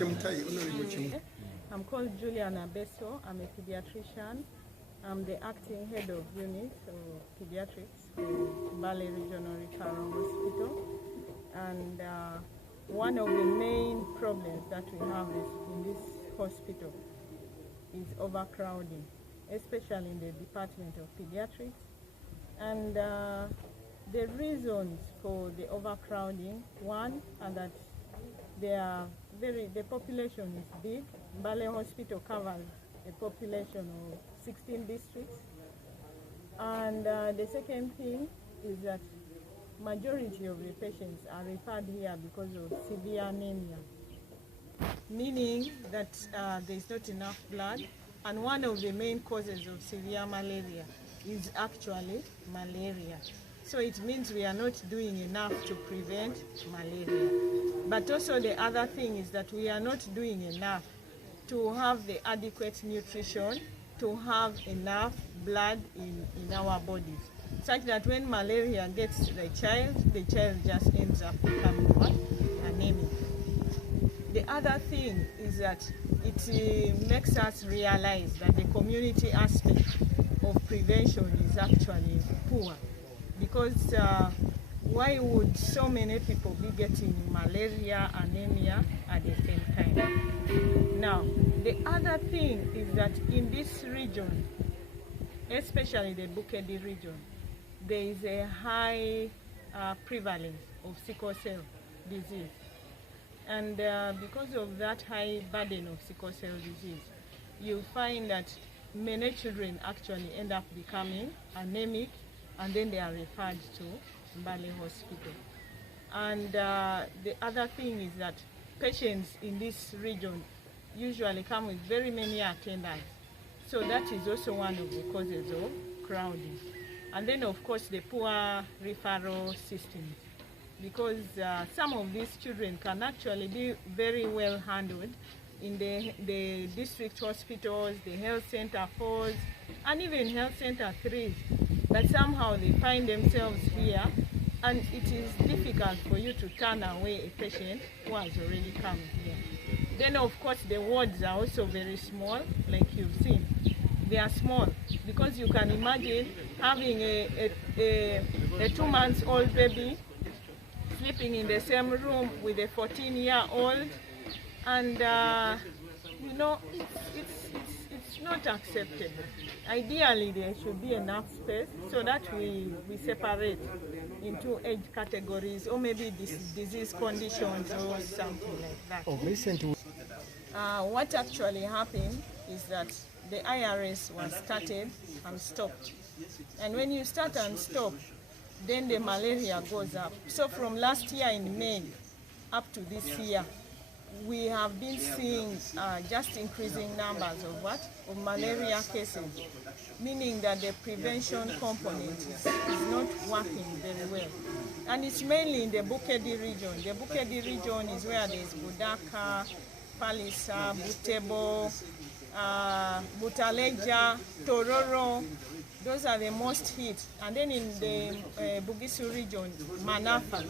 I'm called Juliana Besso. I'm a pediatrician. I'm the acting head of unit of pediatrics in Mbale Regional Referral Hospital. And one of the main problems that we have in this hospital is overcrowding, especially in the Department of Pediatrics. And the reasons for the overcrowding, one, are that the population is big. Mbale Hospital covers a population of 16 districts. And the second thing is that majority of the patients are referred here because of severe anemia, meaning that there is not enough blood. And one of the main causes of severe malaria is actually malaria. So it means we are not doing enough to prevent malaria. But also the other thing is that we are not doing enough to have the adequate nutrition, to have enough blood in our bodies, such that when malaria gets the child just ends up becoming what? Anemic. The other thing is that it makes us realize that the community aspect of prevention is actually poor, because why would so many people be getting malaria, anemia at the same time? Now, the other thing is that in this region, especially the Bukedi region, there is a high prevalence of sickle cell disease. And because of that high burden of sickle cell disease, you find that many children actually end up becoming anemic, and then they are referred to Mbale Hospital. And the other thing is that patients in this region usually come with very many attendants. So that is also one of the causes of crowding. And then, of course, the poor referral systems, because some of these children can actually be very well handled in the district hospitals, the health center 4s, and even health center 3s. But somehow they find themselves here, and it is difficult for you to turn away a patient who has already come here. Then, of course, the wards are also very small, like you've seen. They are small, because you can imagine having a 2-month-old baby sleeping in the same room with a 14-year-old, and you know, it's not acceptable. Ideally, there should be enough space so that we separate into age categories, or maybe disease conditions or something like that. What actually happened is that the IRS was started and stopped. And when you start and stop, then the malaria goes up. So from last year in May up to this year, we have been seeing just increasing numbers of malaria cases, meaning that the prevention component is not working very well. And it's mainly in the Bukedi region. The Bukedi region is where there is Budaka, Palisa, Butebo, Butaleja, Tororo. Those are the most hit. And then in the Bukedi Sub Region, Manafa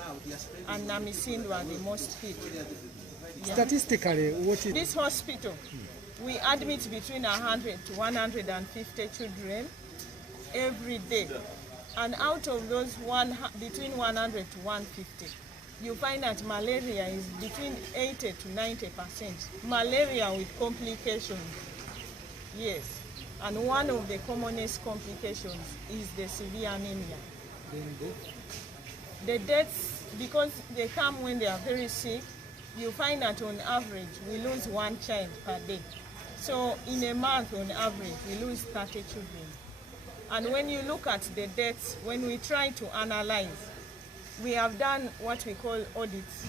and Namisindu are the most hit. Yeah. Statistically, what is this hospital? We admit between 100 to 150 children every day. And out of those between 100 to 150, you find that malaria is between 80 to 90%. Malaria with complications. Yes. And one of the commonest complications is the severe anemia. The deaths, because they come when they are very sick, you find that on average we lose 1 child per day. So in a month on average we lose 30 children. And when you look at the deaths, when we try to analyze, we have done what we call audits